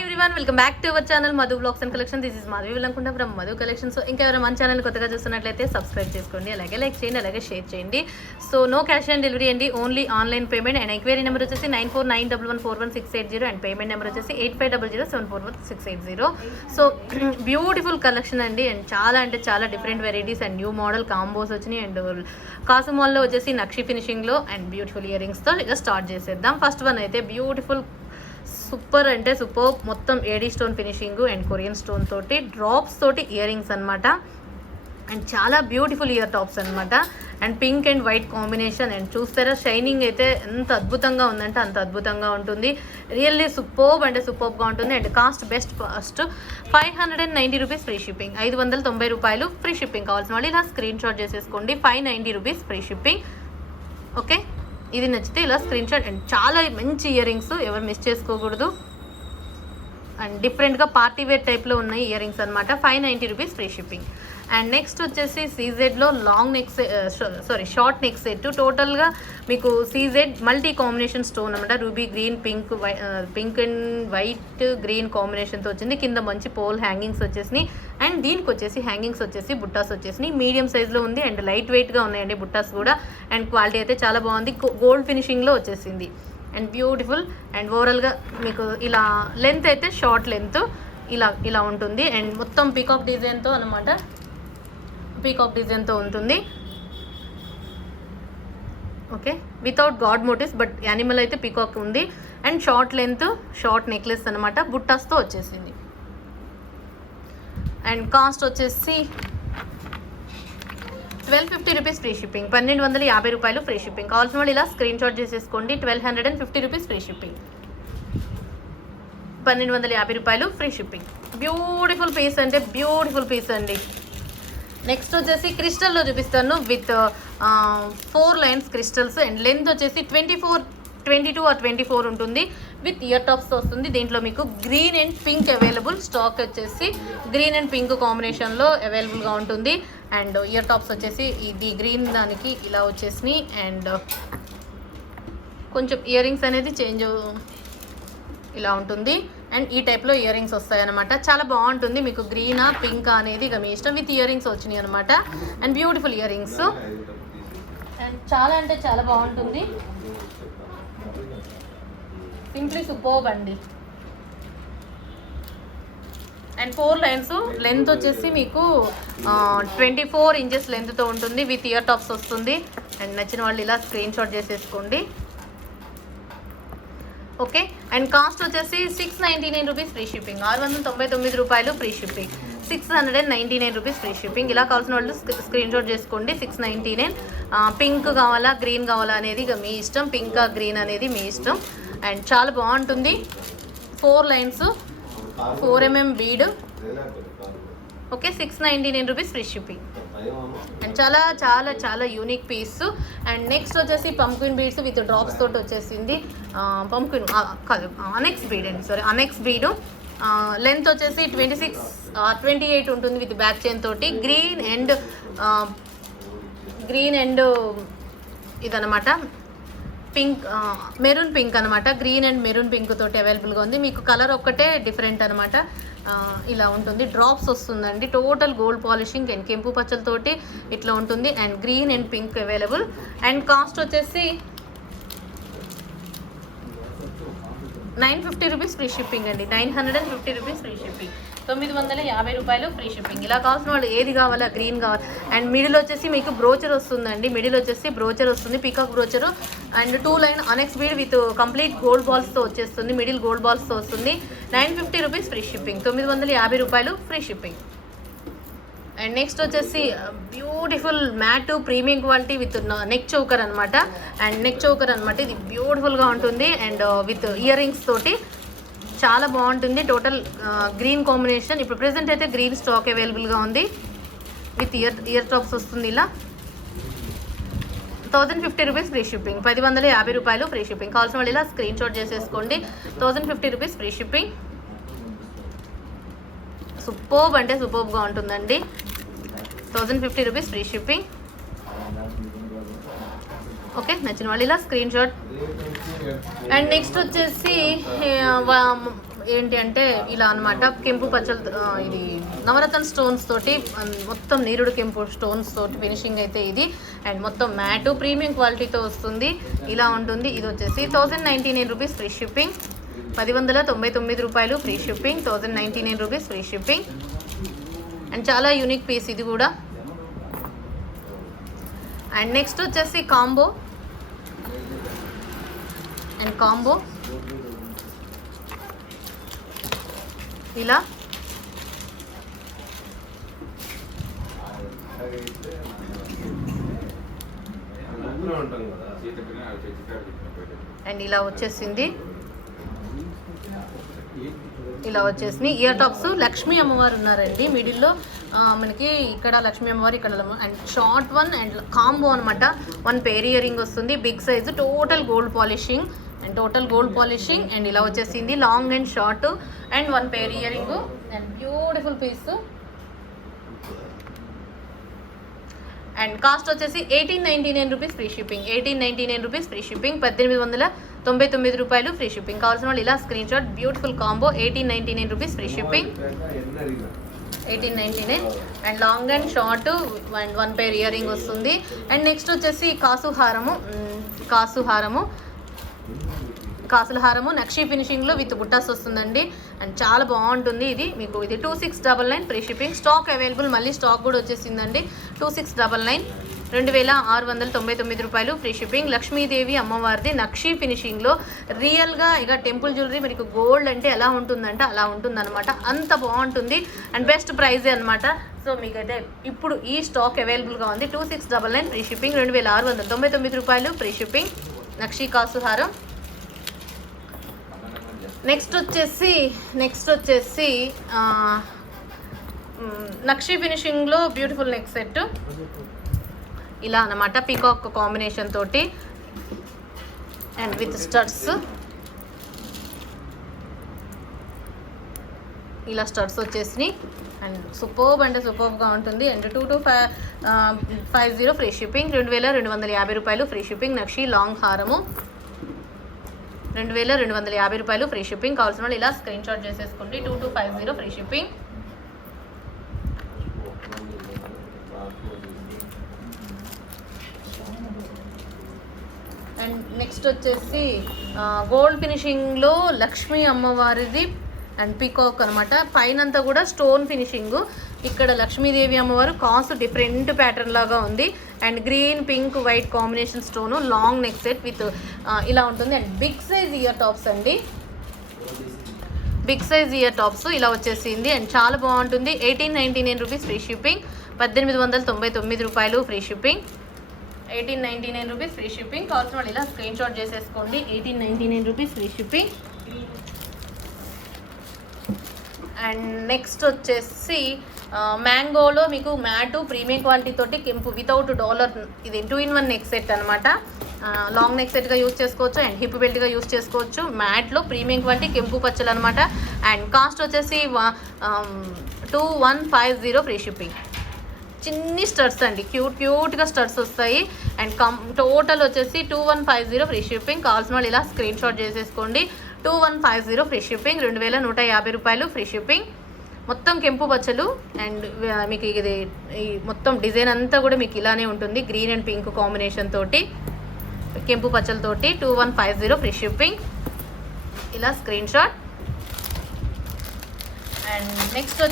Everyone, welcome back to our channel Madhu blogs and collection. This is Madhavi Vellamkunta from Madhu collection. So ఇంకా ఎవరైనా మన channel కొత్తగా చూస్తున్నట్లయితే సబ్స్క్రైబ్ చేసుకోండి, అలాగే లైక్ చేయండి, అలాగే షేర్ చేయండి. So no cash on delivery అండి, only online payment. And enquiry number వచ్చేసి 9491141680 అండ్ పేమెంట్ నెంబర్ వచ్చేసి 8500741680. సో బ్యూటిఫుల్ కలెక్షన్ అండి, అండ్ చాలా అంటే చాలా different varieties and new model combos వచ్చినాయి. అండ్ కాసు మాల్లో వచ్చేసి నక్షి ఫినిషింగ్లో అండ్ బ్యూటిఫుల్ ఇయర్ రింగ్స్తో ఇక స్టార్ట్ చేసేద్దాం. ఫస్ట్ వన్ అయితే బ్యూటిఫుల్ సూపర్ అంటే సూపర్, మొత్తం AD stone finishing and Korean stone తోటి డ్రాప్స్ తోటి ఇయర్ రింగ్స్ అనమాట. అండ్ చాలా బ్యూటిఫుల్ ఇయర్ టాప్స్ అనమాట. And pink and white combination. And చూస్తారా షైనింగ్ అయితే ఎంత అద్భుతంగా ఉందంటే అంత అద్భుతంగా ఉంటుంది. రియల్లీ సూపర్బ్ అంటే సూపర్బ్గా ఉంటుంది. And cost best first 590 rupees free shipping, 590 రూపాయలు ఫ్రీ షిప్పింగ్. కావాల్సిన వాళ్ళు ఇలా స్క్రీన్ షాట్ చేసేసుకోండి. 590 రూపీస్ ఫ్రీ షిప్పింగ్. ఓకే, ఇది నచ్చితే ఇలా స్క్రీన్ షాట్. అండ్ చాలా మంచి ఇయర్ రింగ్స్, ఎవరు మిస్ చేసుకోకూడదు. అండ్ డిఫరెంట్గా పార్టీ వేర్ టైప్లో ఉన్నాయి ఇయర్ రింగ్స్ అనమాట. 590 rupees free shipping. And next వచ్చేసి సీజెడ్లో long neck short neck set. టోటల్గా మీకు సీజెడ్ మల్టీ కాంబినేషన్ స్టోన్ అనమాట. Ruby green, pink and white green కాంబినేషన్తో వచ్చింది. కింద మంచి పోల్ హ్యాంగింగ్స్ వచ్చేసినాయి. అండ్ దీనికి వచ్చేసి హ్యాంగింగ్స్ వచ్చేసి బుట్టాస్ వచ్చేసినాయి. మీడియం సైజ్లో ఉంది అండ్ లైట్ వెయిట్గా ఉన్నాయండి బుట్టాస్ కూడా. అండ్ క్వాలిటీ అయితే చాలా బాగుంది, గోల్డ్ ఫినిషింగ్లో వచ్చేసింది. And beautiful. అండ్ ఓవరాల్గా మీకు ఇలా లెంత్ అయితే షార్ట్ లెంత్ ఇలా ఉంటుంది. అండ్ మొత్తం పీకాక్ డిజైన్తో అనమాట, పీకాక్ డిజైన్తో ఉంటుంది. Okay, without god motives, but animal అయితే పీకాక్ ఉంది. And short length short necklace అనమాట, బుట్టాస్తో వచ్చేసింది. అండ్ కాస్ట్ వచ్చేసి 1250 రూపీస్ ఫ్రీ షిప్పింగ్, 1250 రూపాయలు ఫ్రీ షిప్పింగ్. కావాల్సిన వాళ్ళు ఇలా స్క్రీన్ షాట్ చేసేసుకోండి. 1250 రూపీస్ ఫ్రీ షిప్పింగ్, 1250 రూపాయలు ఫ్రీ షిప్పింగ్. బ్యూటిఫుల్ పీస్ అంటే బ్యూటిఫుల్ పీస్ అండి. నెక్స్ట్ వచ్చేసి క్రిస్టల్లో చూపిస్తాను with 4 lines crystals. And length వచ్చేసి 22 or 24 ఉంటుంది. విత్ ఇయర్ టాప్స్ వస్తుంది. దీంట్లో మీకు green and pink available. Stock వచ్చేసి గ్రీన్ అండ్ పింక్ కాంబినేషన్లో అవైలబుల్గా ఉంటుంది. అండ్ ఇయర్ టాప్స్ వచ్చేసి ఇది గ్రీన్ దానికి ఇలా వచ్చేసి. అండ్ కొంచెం ఇయర్ రింగ్స్ అనేది చేంజ్ ఇలా ఉంటుంది. అండ్ ఈ టైప్లో ఇయర్ రింగ్స్ వస్తాయి అనమాట. చాలా బాగుంటుంది. మీకు గ్రీనా పింకా అనేది ఇక మీ ఇష్టం. విత్ ఇయర్ రింగ్స్ వచ్చినాయి అనమాట. And beautiful ear rings. And చాలా అంటే చాలా బాగుంటుంది. సింప్లీ సూపర్బ్ అండి. అండ్ 4 లైన్స్ లెంత్ వచ్చేసి మీకు 24 ఇంచెస్ లెంత్తో ఉంటుంది. విత్ ఇయర్ టాప్స్ వస్తుంది. అండ్ నచ్చిన వాళ్ళు ఇలా స్క్రీన్ షాట్ చేసేసుకోండి. ఓకే, అండ్ కాస్ట్ వచ్చేసి 699 రూపీస్ ఫ్రీ షిప్పింగ్, 699 రూపాయలు free shipping, 699 rupees free shipping. ఇలా కావాల్సిన వాళ్ళు స్క్రీన్ షాట్ చేసుకోండి. 699. పింక్ కావాలా గ్రీన్ కావాలా అనేది ఇక మీ ఇష్టం, పింక్ గ్రీన్ అనేది మీ ఇష్టం. అండ్ చాలా బాగుంటుంది. 4 lines 4mm bead. Okay, 699 rupees free shipping. And చాలా చాలా చాలా యూనిక్ పీస్. అండ్ నెక్స్ట్ వచ్చేసి పంప్కిన్ బీడ్స్ విత్ డ్రాప్స్ తోటి వచ్చేసింది. పంప్కిన్ కాదు, అనెక్స్ బీడ్ అండి, సారీ అనెక్స్ బీడ్. లెంత్ వచ్చేసి 28 ఉంటుంది విత్ బ్యాక్ చైన్ తోటి. గ్రీన్ అండ్ ఇదనమాట పింక్, మెరూన్ పింక్ అనమాట. గ్రీన్ అండ్ మెరూన్ పింక్ తోటి అవైలబుల్గా ఉంది. మీకు కలర్ ఒక్కటే డిఫరెంట్ అనమాట. ఇలా ఉంటుంది. డ్రాప్స్ వస్తుందండి. టోటల్ గోల్డ్ పాలిషింగ్ అండ్ కెంపు పచ్చలతోటి ఇట్లా ఉంటుంది. And green and pink available. And cost వచ్చేసి 950 రూపీస్ ఫ్రీ షిప్పింగ్ అండి. 950 రూపీస్ ఫ్రీ షిప్పింగ్, 950 రూపాయలు ఫ్రీ షిప్పింగ్. ఇలా కావాల్సిన వాళ్ళు ఏది కావాలా, గ్రీన్ కావాలి. అండ్ మిడిల్ వచ్చేసి మీకు బ్రోచర్ వస్తుందండి. మిడిల్ వచ్చేసి బ్రోచర్ వస్తుంది, పీకాక్ బ్రోచరు. అండ్ 2 లైన్ అనెక్స్ బీడ్ విత్ కంప్లీట్ గోల్డ్ బాల్స్తో వచ్చేస్తుంది. మిడిల్ గోల్డ్ బాల్స్తో వస్తుంది. 950 రూపీస్ ఫ్రీ షిప్పింగ్, 950 రూపాయలు ఫ్రీ షిప్పింగ్. అండ్ నెక్స్ట్ వచ్చేసి beautiful mat premium quality with neck choker అనమాట. అండ్ నెక్ చోకర్ అనమాట, ఇది బ్యూటిఫుల్గా ఉంటుంది. అండ్ విత్ ఇయర్ రింగ్స్ తోటి చాలా బాగుంటుంది. Total green combination. ఇప్పుడు ప్రెసెంట్ అయితే గ్రీన్ స్టాక్ అవైలబుల్గా ఉంది. విత్ ఇయర్ టాప్స్ వస్తుంది ఇలా. 1050 రూపీస్ ఫ్రీ షిప్పింగ్, 1050 రూపాయలు ఫ్రీ షిప్పింగ్. కావాల్సిన వాళ్ళు ఇలా స్క్రీన్ షాట్ చేసేసుకోండి. 1050 రూపీస్ ఫ్రీ షిప్పింగ్. సూపర్బ్ అంటే సూపర్బ్గా ఉంటుందండి. 1050 రూపీస్ ఫ్రీ షిప్పింగ్. ఓకే, నచ్చిన వాళ్ళు ఇలా స్క్రీన్ షాట్. అండ్ నెక్స్ట్ వచ్చేసి ఏంటి అంటే ఇలా అనమాట, కెంపు పచ్చలు, ఇది నవరత్న స్టోన్స్ తోటి మొత్తం నీరుడు కెంపు స్టోన్స్ తోటి ఫినిషింగ్ అయితే ఇది. అండ్ మొత్తం మ్యాటు ప్రీమియం క్వాలిటీతో వస్తుంది, ఇలా ఉంటుంది. ఇది వచ్చేసి 1099 రూపీస్ ఫ్రీ షిప్పింగ్, 1099 రూపాయలు free shipping, 1099 rupees free shipping. And చాలా యూనిక్ పీస్ ఇది కూడా. అండ్ నెక్స్ట్ వచ్చేసి కాంబో, అండ్ కాంబో ఇలా అండ్ ఇలా వచ్చేసింది. ఇలా వచ్చేసి ఇయర్ టాప్స్. లక్ష్మీ అమ్మవారు ఉన్నారండి మిడిల్లో, మనకి ఇక్కడ లక్ష్మీ అమ్మవారు, ఇక్కడ. And short one and combo అనమాట. 1 పేర్ ఇయర్ రింగ్ వస్తుంది, big size, total gold polishing and ఇలా వచ్చేసింది long and short. And 1 pair earring and beautiful piece. And cost వచ్చేసి 1899 rupees free shipping, 1899 rupees free shipping, 1899 రూపాయలు free shipping. కావాల్సిన వాళ్ళు ఇలా screenshot. Beautiful combo, 1899 rupees free shipping, 1899. And long and short and 1 pair earring వస్తుంది. And next వచ్చేసి కాసుల హారము నక్షి ఫినిషింగ్లో with బుట్టాస్ వస్తుందండి. అండ్ చాలా బాగుంటుంది ఇది. మీకు ఇది 2699 ఫ్రీ షిప్పింగ్. స్టాక్ అవైలబుల్, మళ్ళీ స్టాక్ కూడా వచ్చేసిందండి. 2699, 2699 రూపాయలు ఫ్రీ షిప్పింగ్. లక్ష్మీదేవి అమ్మవారిది నక్షి ఫినిషింగ్లో రియల్గా ఇక టెంపుల్ జ్యువెలరీ మీకు గోల్డ్ అంటే ఎలా ఉంటుందంటే అలా ఉంటుందన్నమాట, అంత బాగుంటుంది. అండ్ బెస్ట్ ప్రైజే అనమాట. సో మీకైతే ఇప్పుడు ఈ స్టాక్ అవైలబుల్గా ఉంది. 2699 ఫ్రీ షిప్పింగ్, 2699 రూపాయలు ఫ్రీ షిప్పింగ్ నక్షి కాసు హారం. నెక్స్ట్ వచ్చేసి నక్షి ఫినిషింగ్లో బ్యూటిఫుల్ నెక్ సెట్ ఇలా అన్నమాట, పీకాక్ కాంబినేషన్ తోటి అండ్ విత్ స్టడ్స్. ఇలా స్టడ్స్ వచ్చేసినాయి అండ్ సూపర్గా ఉంటుంది. అండ్ 2250 ఫ్రీ షిప్పింగ్, 2250 రూపాయలు ఫ్రీ షిప్పింగ్. నక్షి లాంగ్ హారము 2250 రూపాయలు ఫ్రీ షిప్పింగ్. కావాల్సిన వాళ్ళు ఇలా స్క్రీన్ షాట్ చేసేసుకోండి. 2250 ఫ్రీ షిప్పింగ్. అండ్ నెక్స్ట్ వచ్చేసి గోల్డ్ ఫినిషింగ్లో లక్ష్మీ అమ్మవారిది అండ్ పీకాక్ అనమాట. పైనంతా కూడా స్టోన్ ఫినిషింగ్. ఇక్కడ లక్ష్మీదేవి అమ్మవారు కాసు డిఫరెంట్ ప్యాటర్న్ లాగా ఉంది. And green, pink, white combination stone, long neck set with ఇలా ఉంటుంది. And big size ear tops అండి, బిగ్ సైజ్ ఇయర్ టాప్స్ ఇలా వచ్చేసింది. అండ్ చాలా బాగుంటుంది. 1899 రూపీస్ ఫ్రీ షిప్పింగ్, 1899 రూపాయలు free shipping, 1899 rupees free shipping. కావాల్సిన వాళ్ళు ఇలా స్క్రీన్ షాట్ చేసేసుకోండి. 1899 rupees free shipping. And next వచ్చేసి మ్యాంగోలో మీకు మ్యాటు ప్రీమియం క్వాలిటీ తోటి కెంపు వితౌట్ డాలర్, ఇది 2-in-1 నెక్ సెట్ అనమాట. లాంగ్ నెక్ సెట్గా యూజ్ చేసుకోవచ్చు అండ్ హిప్ బెల్ట్గా యూజ్ చేసుకోవచ్చు. మ్యాట్లో ప్రీమియం క్వాలిటీ కెంపు పచ్చలు అనమాట. అండ్ కాస్ట్ వచ్చేసి 2150 ఫ్రీ షిప్పింగ్. చిన్ని స్టడ్స్ అండి, క్యూట్గా స్టడ్స్ వస్తాయి. అండ్ టోటల్ వచ్చేసి 2150 ఫ్రీ షిప్పింగ్. కావాల్సిన వాళ్ళు ఇలా స్క్రీన్ షాట్ చేసేసుకోండి. 2150 ఫ్రీ షిప్పింగ్, 2150 రూపాయలు ఫ్రీ షిప్పింగ్. మొత్తం కెంపు బచ్చలు అండ్ మీకు ఇది ఈ మొత్తం డిజైన్ అంతా కూడా మీకు ఇలానే ఉంటుంది. గ్రీన్ అండ్ పింక్ కాంబినేషన్ తోటి కెంపు పచ్చలతోటి 2150 ఫ్రీ షిప్పింగ్. ఇలా స్క్రీన్ షాట్. అండ్ నెక్స్ట్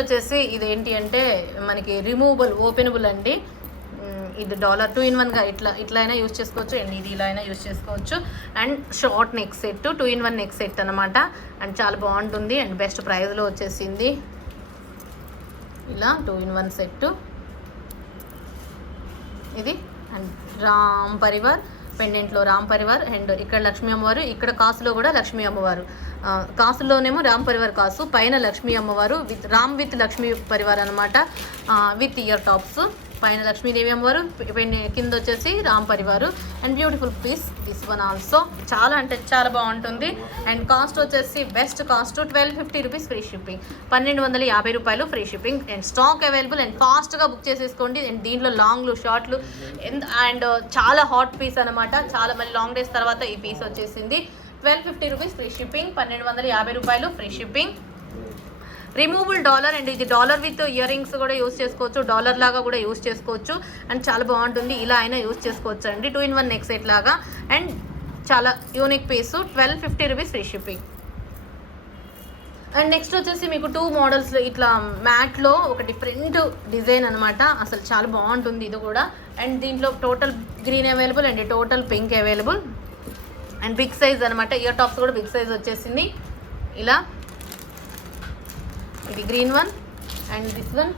వచ్చేసి ఇదేంటి అంటే మనకి రిమూవబుల్ ఓపెనబుల్ అండి. ఇది డాలర్ 2-in-1గా ఇట్లా అయినా యూజ్ చేసుకోవచ్చు అండ్ ఇది ఇలా అయినా యూజ్ చేసుకోవచ్చు. And short neck set, 2-in-1 neck set అనమాట. అండ్ చాలా బాగుంటుంది అండ్ బెస్ట్ ప్రైస్లో వచ్చేసింది. ఇలా 2-in-1 సెట్ ఇది. అండ్ రామ్ పరివార్ పెండెంట్లో రామ్ పరివార్ అండ్ ఇక్కడ లక్ష్మీ అమ్మవారు, ఇక్కడ కాసులో కూడా లక్ష్మీ అమ్మవారు. కాసులోనేమో రామ్ పరివార్ కాసు, పైన లక్ష్మీ అమ్మవారు విత్ లక్ష్మీ పరివార్ అనమాట, విత్ ఇయర్ టాప్స్. పైన లక్ష్మీదేవి అమ్మవారు, కింద వచ్చేసి రామ్ పరివారు. And beautiful piece this one also. చాలా అంటే చాలా బాగుంటుంది. అండ్ కాస్ట్ వచ్చేసి best cost 1250 rupees free shipping, 1250 రూపాయలు free shipping. And stock available and ఫాస్ట్గా బుక్ చేసేసుకోండి. అండ్ దీంట్లో లాంగ్లు షార్ట్లు అండ్ చాలా హాట్ పీస్ అనమాట. చాలా మళ్ళీ లాంగ్ డేస్ తర్వాత ఈ పీస్ వచ్చేసింది. 1250 రూపీస్ ఫ్రీ షిప్పింగ్, 1250 రూపాయలు free shipping. Removable dollar and ఇది డాలర్ విత్ ఇయర్ రింగ్స్ కూడా యూస్ చేసుకోవచ్చు, డాలర్ లాగా కూడా యూస్ చేసుకోవచ్చు. అండ్ చాలా బాగుంటుంది, ఇలా అయినా యూస్ చేసుకోవచ్చు అండి. 2-in-1 నెక్ సెట్ లాగా. అండ్ చాలా unique piece, 1250 rupees free shipping. And next వచ్చేసి మీకు 2 మోడల్స్ ఇట్లా మ్యాట్లో ఒక డిఫరెంట్ డిజైన్ అనమాట. అసలు చాలా బాగుంటుంది ఇది కూడా. అండ్ దీంట్లో total green available and total pink available. And big size అనమాట, ఇయర్ టాప్స్ కూడా బిగ్ సైజ్ వచ్చేసింది. ఇలా ఇది green one and this one.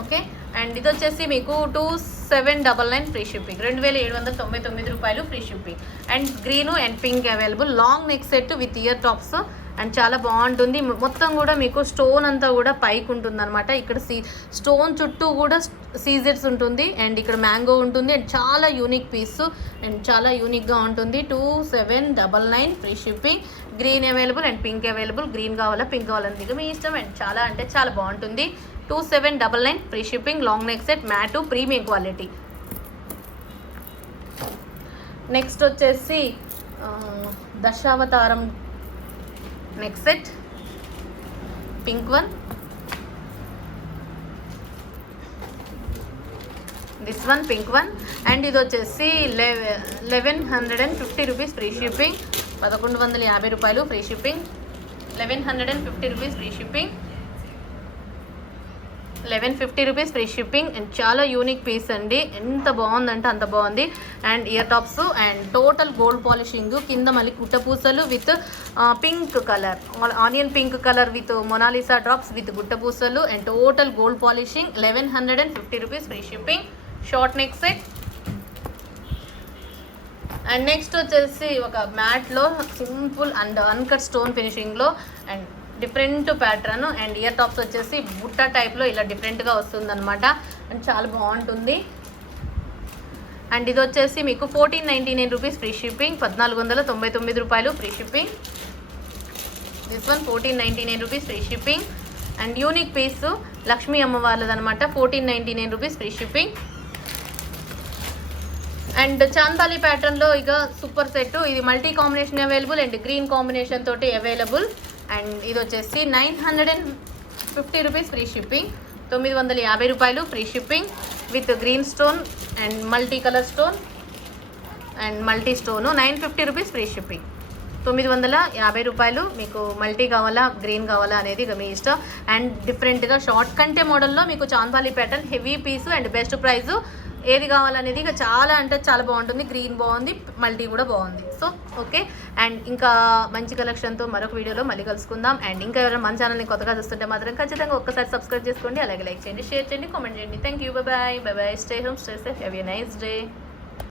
Okay, and ఇది వచ్చేసి మీకు 2799 ఫ్రీ షిప్పింగ్, 2799 రూపాయలు free shipping. And green and pink available. Long neck set with ear tops. And చాలా బాగుంటుంది. మొత్తం కూడా మీకు స్టోన్ అంతా కూడా పైకి ఉంటుంది అనమాట. ఇక్కడ స్టోన్ చుట్టూ కూడా సీజెట్స్ ఉంటుంది. అండ్ ఇక్కడ మ్యాంగో ఉంటుంది. అండ్ చాలా యూనిక్ పీస్ అండ్ చాలా యూనిక్గా ఉంటుంది. 2799 free shipping. Green available and pink available. Green కావాలా పింక్ కావాలని మీ ఇష్టం. అండ్ చాలా అంటే చాలా బాగుంటుంది. 2799 free shipping. Long neck set matte premium quality. Next వచ్చేసి Dashavataram neck set, pink one. This one pink one. And ఇది వచ్చేసి 1150 రూపీస్ ఫ్రీ షిప్పింగ్, 1150 రూపాయలు free shipping. 1150 rupees free shipping, 1150 rupees free shipping. And చాలా unique piece అండి, ఎంత బాగుందంటే అంత బాగుంది. And ear tops and total gold polishing. కింద మళ్ళీ గుట్టపూసలు with pink colour, onion pink colour with Mona Lisa drops with గుట్టపూసలు and total gold polishing. 1150 rupees free shipping. Short neck set. And next వచ్చేసి ఒక మ్యాట్లో సింపుల్ అండ్ అన్కట్ స్టోన్ ఫినిషింగ్లో and different pattern. And ear tops వచ్చేసి బుట్ట టైప్లో ఇలా డిఫరెంట్గా వస్తుంది అనమాట. అండ్ చాలా బాగుంటుంది. అండ్ ఇది వచ్చేసి మీకు 1499 రూపీస్ ఫ్రీ షిప్పింగ్, 1499 రూపాయలు free shipping. This one 1499 rupees free shipping. And unique piece Lakshmi అమ్మవార్లది అనమాట. 1499 రూపీస్ ఫ్రీ షిప్పింగ్. అండ్ చాంతాలి ప్యాటర్న్లో ఇక సూపర్ సెట్. ఇది multi combination available and green combination తోటి అవైలబుల్. అండ్ ఇది వచ్చేసి 950 రూపీస్ ఫ్రీ షిప్పింగ్, 950 రూపాయలు free shipping with green stone and multi colour stone and multi stone. 950 rupees free shipping, 950 రూపాయలు. మీకు మల్టీ కావాలా గ్రీన్ కావాలా అనేది మీ ఇష్టం. అండ్ డిఫరెంట్గా షార్ట్ కంటే మోడల్లో మీకు చాంతాలి pattern heavy piece and best price. ఏది కావాలనేది ఇక చాలా అంటే చాలా బాగుంటుంది. గ్రీన్ బాగుంది, మల్టీ కూడా బాగుంది. సో ఓకే, అండ్ ఇంకా మంచి కలెక్షన్తో మరొక వీడియోలో మళ్ళీ కలుసుకుందాం. అండ్ ఇంకా ఎవరైనా మన ఛానల్ని కొత్తగా చూస్తుంటే మాత్రం ఖచ్చితంగా ఒక్కసారి సబ్స్క్రైబ్ చేసుకోండి, అలాగే లైక్ చేయండి, షేర్ చేయండి, కామెంట్ చేయండి. Thank you, bye bye, stay home, stay safe, have a nice day.